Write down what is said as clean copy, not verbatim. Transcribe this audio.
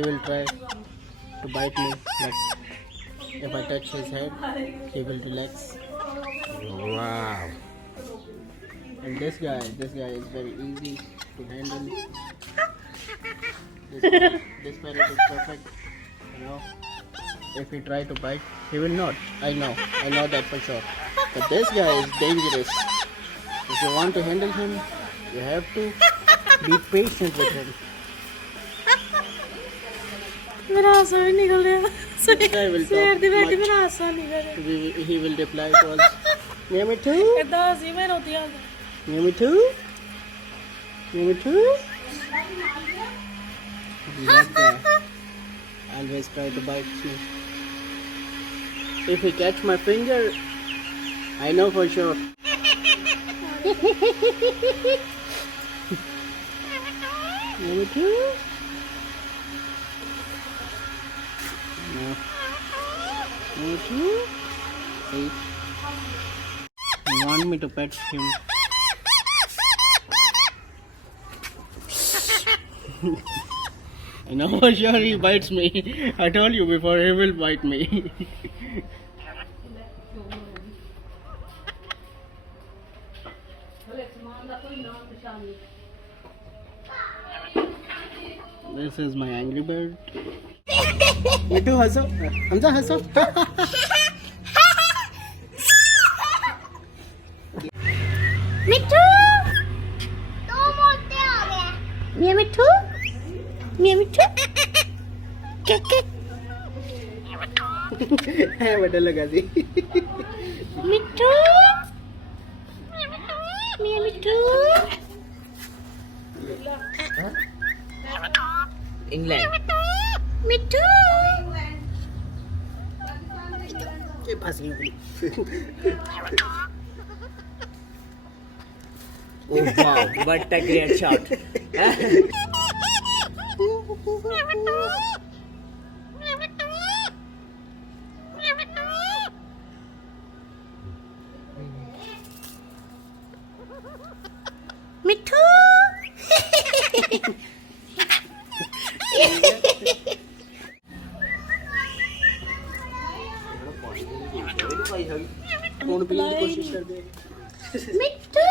he will try to bite me, but if I touch his head, he will relax. Wow. And this guy is very easy to handle. This parrot is perfect. You know, if he try to bite, he will not. I know that for sure. But this guy is dangerous. If you want to handle him, you have to be patient with him. मेरा आंसू भी निकल रहा This guy will शेर दी talk बेटी much. मेरा आंसू निकल रहा He will reply to us. Me too. इतना हंसी मैं रोती हूँ Me too. Me too. That guy always try to bite me. If he catch my finger, I know for sure. Me too. No. Me too. See? You want me to pet him? I know for sure he bites me. I told you before, he will bite me. This is my angry bird. Mitu haso. Hamza haso. मिट्टू तो बोलते आ गया मिया मिट्टू है बड़ा लगा दी मिट्टू मिया मिट्टू England. मिट्टू ये फंस गई Oh wow, what a great shot. मिट्टू कौन पीने की कोशिश कर दे मिट्टू